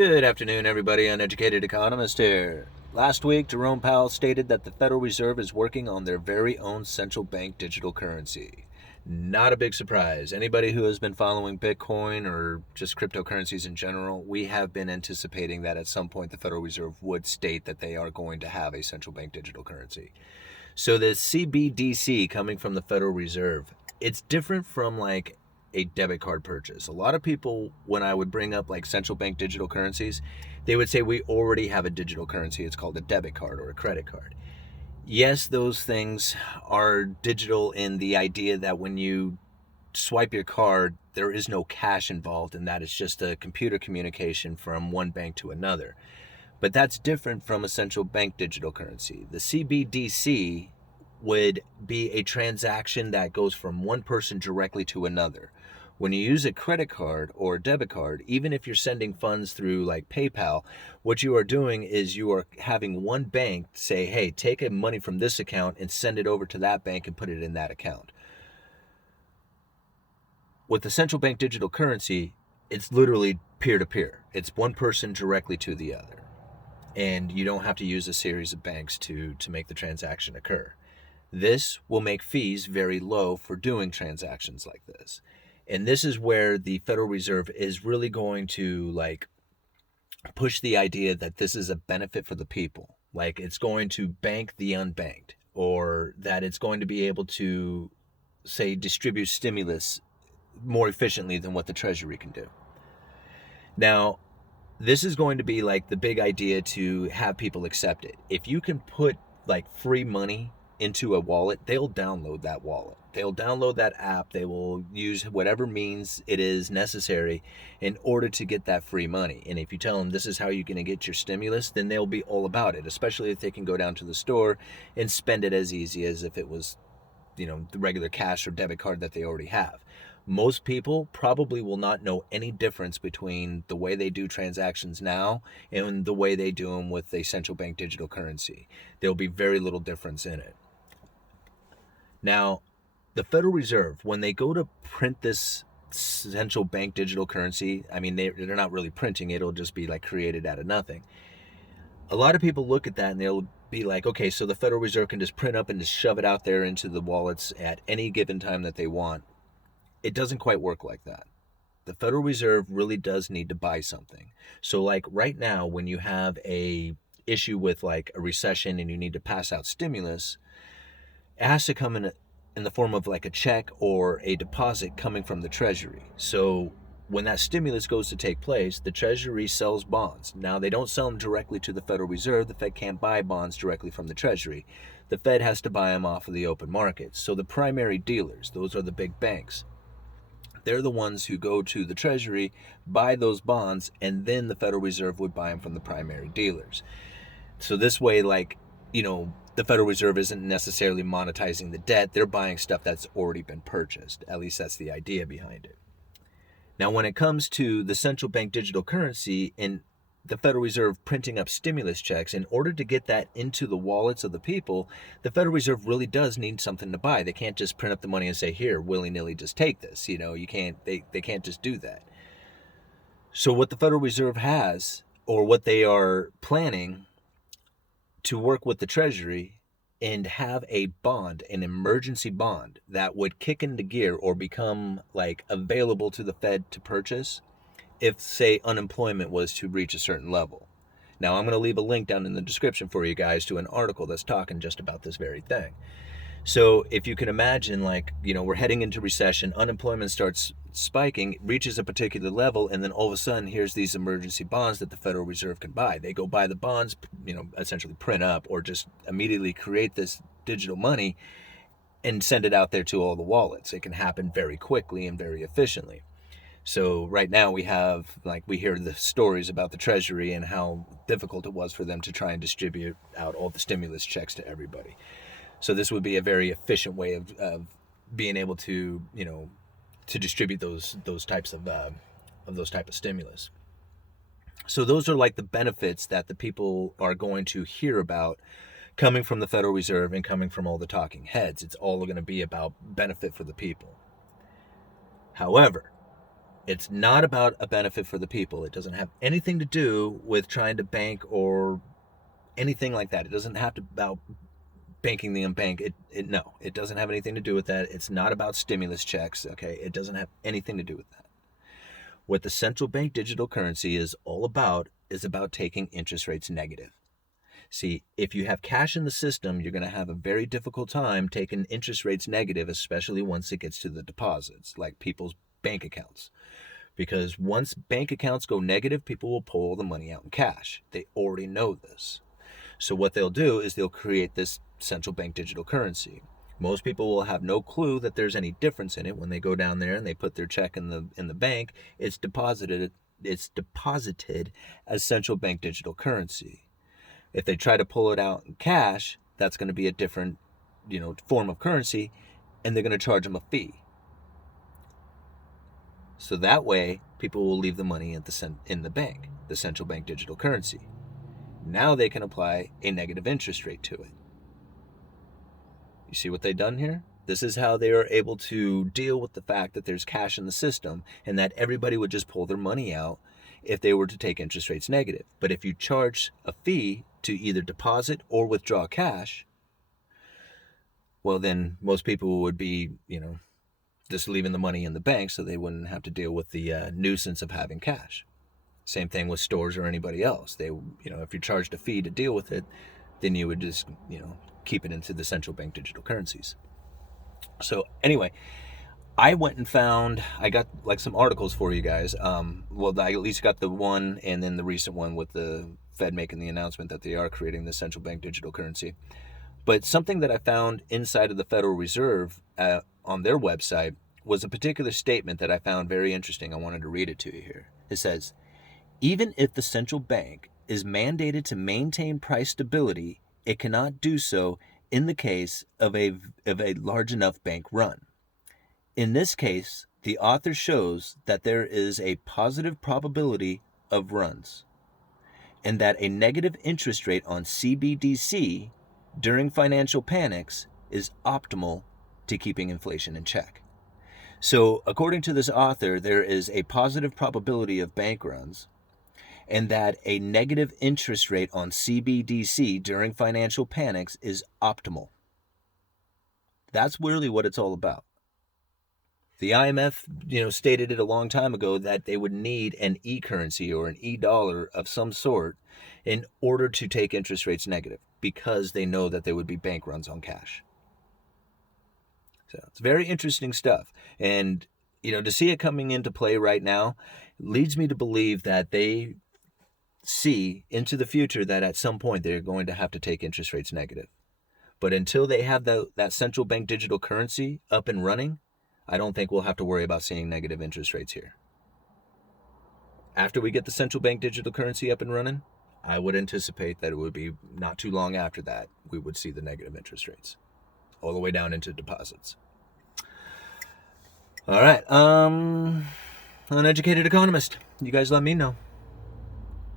Good afternoon, everybody. Uneducated Economist here. Last week, Jerome Powell stated that the Federal Reserve is working on their very own central bank digital currency. Not a big surprise. Anybody who has been following Bitcoin or just cryptocurrencies in general, we have been anticipating that at some point the Federal Reserve would state that they are going to have a central bank digital currency. So the CBDC coming from the Federal Reserve, it's different from like a debit card purchase. A lot of people, when I would bring up like central bank digital currencies, they would say we already have a digital currency. It's called a debit card or a credit card. Yes, those things are digital in the idea that when you swipe your card, there is no cash involved, and that is just a computer communication from one bank to another. But that's different from a central bank digital currency. The CBDC would be a transaction that goes from one person directly to another. When you use a credit card or a debit card, even if you're sending funds through like PayPal, what you are doing is you are having one bank say, hey, take money from this account and send it over to that bank and put it in that account. With the central bank digital currency, it's literally peer-to-peer. It's one person directly to the other. And you don't have to use a series of banks to make the transaction occur. This will make fees very low for doing transactions like this. And this is where the Federal Reserve is really going to like push the idea that this is a benefit for the people. Like it's going to bank the unbanked, or that it's going to be able to, say, distribute stimulus more efficiently than what the Treasury can do. Now, this is going to be like the big idea to have people accept it. If you can put like free money into a wallet, they'll download that wallet. They'll download that app. They will use whatever means it is necessary in order to get that free money. And if you tell them this is how you're going to get your stimulus, then they'll be all about it, especially if they can go down to the store and spend it as easy as if it was, the regular cash or debit card that they already have. Most people probably will not know any difference between the way they do transactions now and the way they do them with a central bank digital currency. There'll be very little difference in it. Now, the Federal Reserve, when they go to print this central bank digital currency, I mean, they're not really printing it. It'll just be like created out of nothing. A lot of people look at that and they'll be like, okay, so the Federal Reserve can just print up and just shove it out there into the wallets at any given time that they want. It doesn't quite work like that. The Federal Reserve really does need to buy something. So like right now, when you have a issue with like a recession and you need to pass out stimulus, it has to come in the form of like a check or a deposit coming from the Treasury. So when that stimulus goes to take place, the Treasury sells bonds. Now, they don't sell them directly to the Federal Reserve. The Fed can't buy bonds directly from the Treasury. The Fed has to buy them off of the open market. So the primary dealers, those are the big banks. They're the ones who go to the Treasury, buy those bonds, and then the Federal Reserve would buy them from the primary dealers. So this way, the Federal Reserve isn't necessarily monetizing the debt. They're buying stuff that's already been purchased. At least that's the idea behind it. Now, when it comes to the central bank digital currency and the Federal Reserve printing up stimulus checks, in order to get that into the wallets of the people, the Federal Reserve really does need something to buy. They can't just print up the money and say, here, willy-nilly, just take this. You can't, they can't just do that. So what the Federal Reserve has, or what they are planning to work with the Treasury and have a bond, an emergency bond that would kick into gear or become like available to the Fed to purchase if, say, unemployment was to reach a certain level. Now, I'm going to leave a link down in the description for you guys to an article that's talking just about this very thing. So if you can imagine, we're heading into recession, unemployment starts spiking, reaches a particular level, and then all of a sudden, here's these emergency bonds that the Federal Reserve can buy. They go buy the bonds, essentially print up or just immediately create this digital money and send it out there to all the wallets. It can happen very quickly and very efficiently. So right now we hear the stories about the Treasury and how difficult it was for them to try and distribute out all the stimulus checks to everybody. So this would be a very efficient way of being able to, to distribute those types of stimulus. So those are like the benefits that the people are going to hear about coming from the Federal Reserve and coming from all the talking heads. It's all going to be about benefit for the people. However, It's not about a benefit for the people. It doesn't have anything to do with trying to bank or anything like that. It doesn't have to about banking the unbanked. No, it doesn't have anything to do with that. It's not about stimulus checks. Okay, it doesn't have anything to do with that. What the central bank digital currency is all about is about taking interest rates negative. See, if you have cash in the system, you're going to have a very difficult time taking interest rates negative, especially once it gets to the deposits, like people's bank accounts. Because once bank accounts go negative, people will pull the money out in cash. They already know this. So what they'll do is they'll create this central bank digital currency. Most people will have no clue that there's any difference in it. When they go down there and they put their check in the bank, it's deposited as central bank digital currency. If they try to pull it out in cash, that's going to be a different, form of currency, and they're going to charge them a fee. So that way, people will leave the money in the bank, the central bank digital currency. Now they can apply a negative interest rate to it. You see what they've done here? This is how they are able to deal with the fact that there's cash in the system and that everybody would just pull their money out if they were to take interest rates negative. But if you charge a fee to either deposit or withdraw cash, well, then most people would be, just leaving the money in the bank so they wouldn't have to deal with the nuisance of having cash. Same thing with stores or anybody else. They, if you charged a fee to deal with it, then you would just, keep it into the central bank digital currencies. So anyway, I went and I got like some articles for you guys. Well, I at least got the one and then the recent one with the Fed making the announcement that they are creating the central bank digital currency. But something that I found inside of the Federal Reserve on their website was a particular statement that I found very interesting. I wanted to read it to you here. It says, even if the central bank is mandated to maintain price stability, it cannot do so in the case of a large enough bank run. In this case, the author shows that there is a positive probability of runs, and that a negative interest rate on CBDC during financial panics is optimal to keeping inflation in check. So, according to this author, there is a positive probability of bank runs, and that a negative interest rate on CBDC during financial panics is optimal. That's really what it's all about. The IMF, stated it a long time ago that they would need an e-currency or an e-dollar of some sort in order to take interest rates negative, because they know that there would be bank runs on cash. So it's very interesting stuff. And, to see it coming into play right now leads me to believe that they see into the future that at some point they're going to have to take interest rates negative. But until they have that central bank digital currency up and running, I don't think we'll have to worry about seeing negative interest rates here. After we get the central bank digital currency up and running, I would anticipate that it would be not too long after that we would see the negative interest rates all the way down into deposits. All right, Uneducated Economist, you guys let me know.